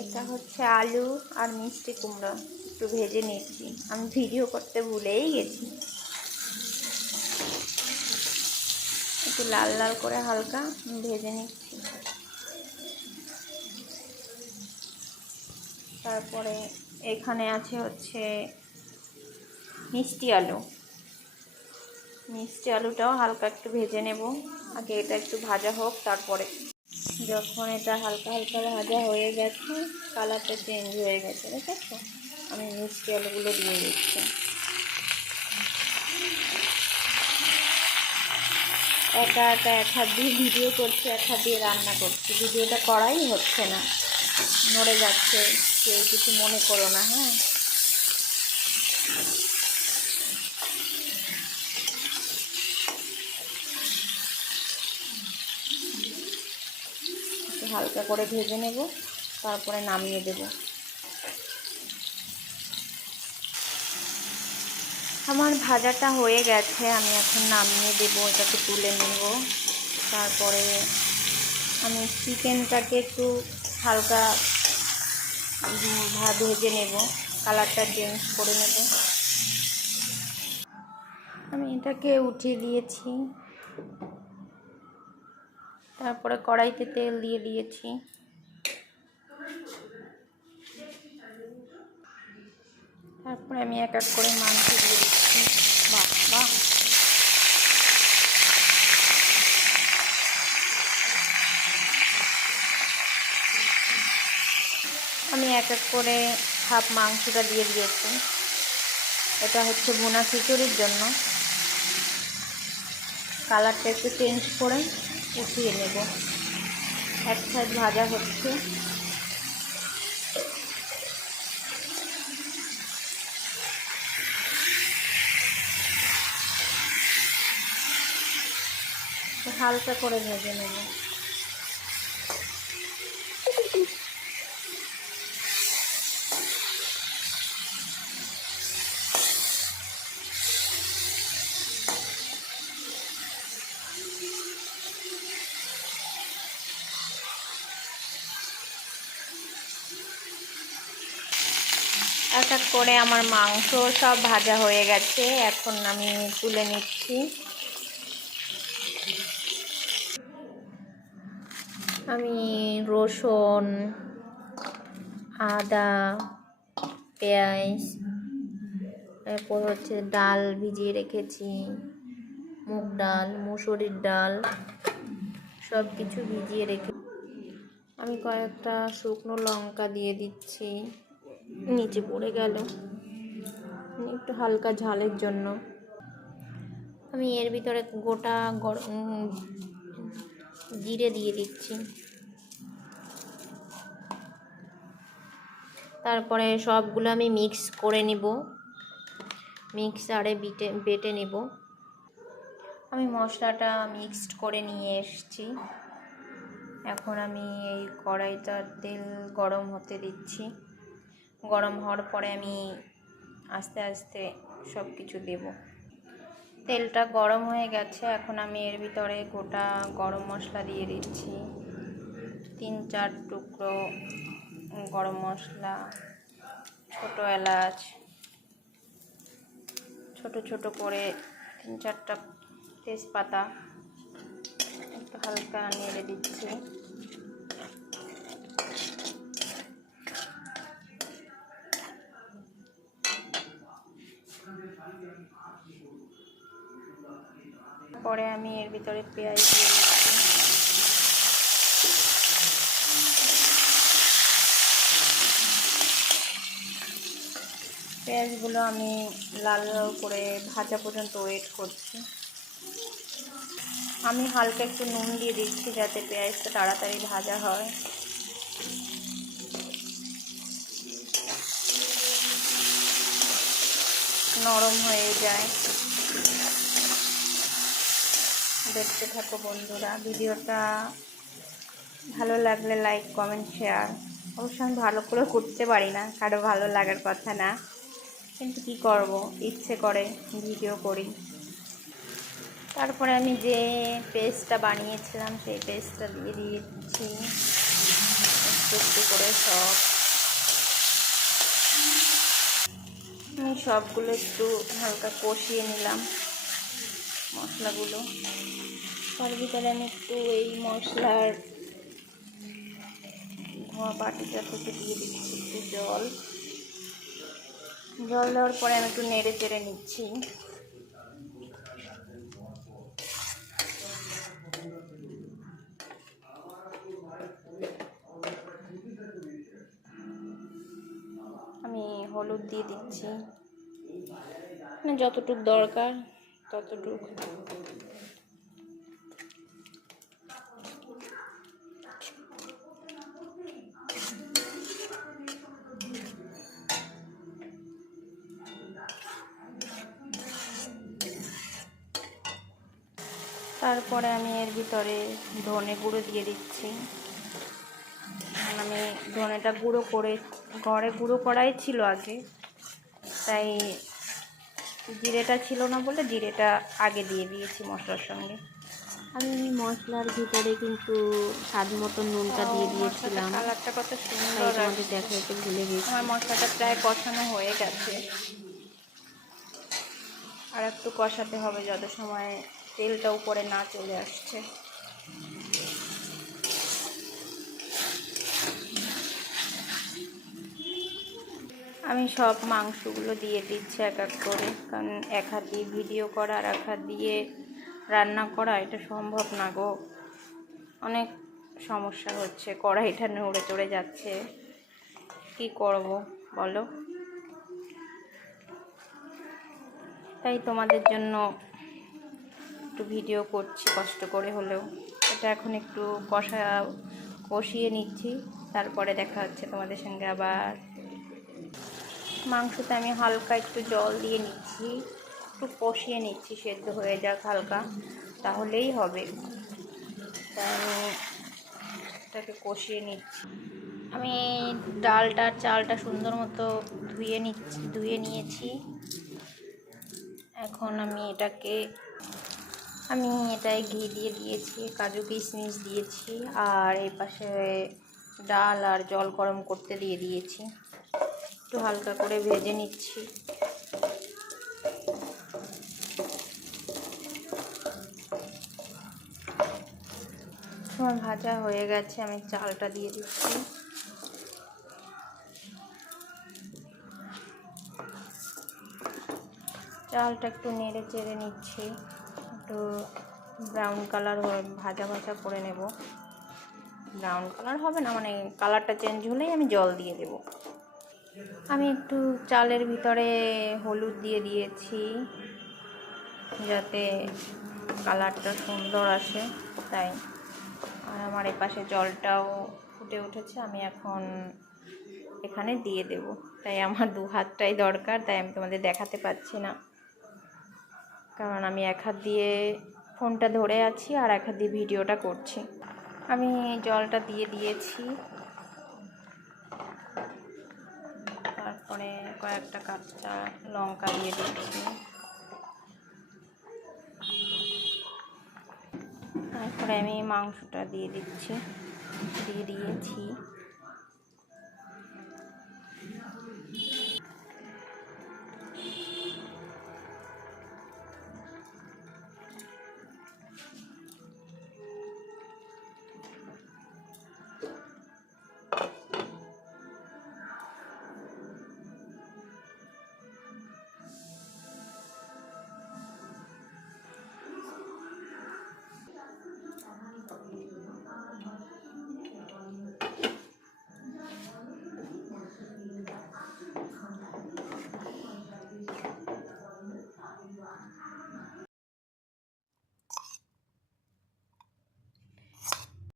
এটা হচ্ছে আলু আর মিষ্টি কুমড়া, একটু ভেজে নিচ্ছি। আমি ভিডিও করতে ভুলেই গেছি। একটু লাল লাল করে হালকা ভেজে নিচ্ছি। তারপরে এখানে আছে হচ্ছে মিষ্টি আলু। মিষ্টি আলুটাও হালকা একটু ভেজে নেব। আগে এটা একটু ভাজা হোক, তারপরে যখন এটা হালকা হালকা ভাজা হয়ে গেছে, কালারটা চেঞ্জ হয়ে গেছে, দেখেছো, আমি মিষ্টি আলুগুলো দিয়ে দিচ্ছি। একা একা এক হাত দিয়ে ভিডিও করছি, এক হাত দিয়ে রান্না করছি। ভিডিওটা করাই হচ্ছে না, নড়ে যাচ্ছে। কেউ কিছু মনে করো না, হ্যাঁ। একটু হালকা করে ভেজে নেব, তারপরে নামিয়ে দেব। আমার ভাজাটা হয়ে গেছে, আমি এখন নামিয়ে দেব। এটাকে তুলে নেব। তারপরে আমি চিকেনটাকে একটু হালকা ভেজে নেব, কালারটা চেঞ্জ করে নেব। আমি এটাকে উঠিয়ে দিয়েছি। তারপরে কড়াইতে তেল দিয়ে দিয়েছি। তারপরে আমি এক এক করে মাংস দিয়ে দিচ্ছি। বাহ, আমি এক এক করে হাফ মাংসটা দিয়ে দিয়েছি। এটা হচ্ছে ভুনা খিচুড়ির জন্য। কালারটা একটু চেঞ্জ করে উঠিয়ে নেব। এক সাইড ভাজা হচ্ছে। হালকা করে ভেজে নেব। এক এক করে আমার মাংস সব ভাজা হয়ে গেছে, এখন আমি তুলে নিচ্ছি। আমি রসুন, আদা, পেঁয়াজ, এরপর হচ্ছে ডাল ভিজিয়ে রেখেছি, মুগ ডাল, মুসুরির ডাল, সব কিছু ভিজিয়ে রেখে আমি কয়েকটা শুকনো লঙ্কা দিয়ে দিচ্ছি। নিচে পড়ে গেল, একটু হালকা ঝালের জন্য। আমি এর ভিতরে গোটা জিরে দিয়ে দিচ্ছি। তারপরে সবগুলো আমি মিক্স করে নিব, মিক্সারে বেটে নেব। আমি মশলাটা মিক্সড করে নিয়ে এসেছি। এখন আমি এই কড়াইটার তেল গরম হতে দিচ্ছি। গরম হওয়ার পরে আমি আস্তে আস্তে সব কিছু দেব। তেলটা গরম হয়ে গেছে, এখন আমি এর ভিতরে গোটা গরম মশলা দিয়ে দিচ্ছি। 3-4 টুকরো গরম মশলা, ছোট এলাচ, ছোট ছোট করে 3-4টা তেজপাতা, একটু হালকা নেড়ে দিচ্ছি। পরে আমি এর ভিতরে পেঁয়াজ দিয়ে দিচ্ছি। পেঁয়াজগুলো আমি লাল লাল করে ভাজা পর্যন্ত ওয়েট করছি। আমি হালকা একটু নুন দিয়ে দিচ্ছি যাতে পেঁয়াজটা তাড়াতাড়ি ভাজা হয়। নরম হয়ে যায়। দেখতে থাকো বন্ধুরা। ভিডিওটা ভালো লাগলে লাইক, কমেন্ট, শেয়ার। অবশ্য আমি ভালো করে করতে পারি না, কারো ভালো লাগার কথা না, কিন্তু কি করব, ইচ্ছে করে ভিডিও করি। তারপরে আমি যে পেস্টটা বানিয়েছিলাম সেই পেস্টটা দিয়ে দিচ্ছি। একটু করে আমি সবগুলো একটু হালকা কষিয়ে নিলাম মশলাগুলো। তার ভিতরে আমি একটু এই মশলার ধোয়া বাটিটা থেকে দিয়ে দিচ্ছি একটু জল দেওয়ার পরে আমি একটু নেড়ে চেড়ে নিচ্ছি। আমি হলুদ দিয়ে দিচ্ছি, মানে যতটুক দরকার ততটুক। তারপরে আমি এর ভিতরে ধনে গুঁড়ো দিয়ে দিচ্ছি। আমি ধনেটা ঘরে গুঁড়ো করাই ছিল আগে, তাই জিরেটা ছিল না বলে জিরেটা আগে দিয়ে দিয়েছি মশলার সঙ্গে। আমি মশলার ভিতরে কিন্তু স্বাদ মতো নুনটা দিয়ে দিয়েছিলাম, কালারটা কত তাই সুন্দর তোমাদের দেখাইতে ভুলে গেছি। আমার মশলাটা প্রায় কষানো হয়ে গেছে, আর একটু কষাতে হবে যত সময় তেলটা উপরে না চলে আসছে। আমি সব মাংসগুলো দিয়ে দিচ্ছি এক এক করে, কারণ এক হাত দিয়ে ভিডিও করা আর এক হাত দিয়ে রান্না করা এটা সম্ভব না গো, অনেক সমস্যা হচ্ছে। কড়াইটা নড়ে চড়ে যাচ্ছে, কি করব বলো? তাই তোমাদের জন্য একটু ভিডিও করছি কষ্ট করে হলেও। এটা এখন একটু কষিয়ে নিচ্ছি, তারপরে দেখা হচ্ছে তোমাদের সঙ্গে আবার। মাংসতে আমি হালকা একটু জল দিয়ে নিচ্ছি, একটু কষিয়ে নিচ্ছি, সেদ্ধ হয়ে যাক হালকা, তাহলেই হবে। তাই আমি এটাকে কষিয়ে নিচ্ছি। আমি চালটা সুন্দর মতো ধুয়ে নিয়েছি। এখন আমি এটায় ঘি দিয়ে দিয়েছি, কাজু কিশমিশ দিয়েছি, আর এই পাশে ডাল আর জল গরম করতে দিয়ে দিয়েছি। একটু হালকা করে ভেজে নিচ্ছি। আমার ভাজা হয়ে গেছে, আমি চালটা দিয়ে দিচ্ছি। চালটা একটু নেড়ে চেড়ে নিচ্ছি, একটু ব্রাউন কালার ভাজা করে নেব। ব্রাউন কালার হবে না, মানে কালারটা চেঞ্জ হলেই আমি জল দিয়ে দেব। আমি একটু চালের ভিতরে হলুদ দিয়ে দিয়েছি যাতে কালারটা সুন্দর আসে, তাই। আর আমার এপাশে জলটাও ফুটে উঠেছে, আমি এখন এখানে দিয়ে দেব। তাই আমার দু হাতটাই দরকার, তাই আমি তোমাদের দেখাতে পাচ্ছি না, কারণ আমি এক হাত দিয়ে ফোনটা ধরে আছি আর এক হাত দিয়ে ভিডিওটা করছি। আমি জলটা দিয়ে দিয়েছি, তারপরে কয়েকটা কাঁচা লঙ্কা দিয়ে দিচ্ছি। তারপরে আমি মাংসটা দিয়ে দিয়েছি।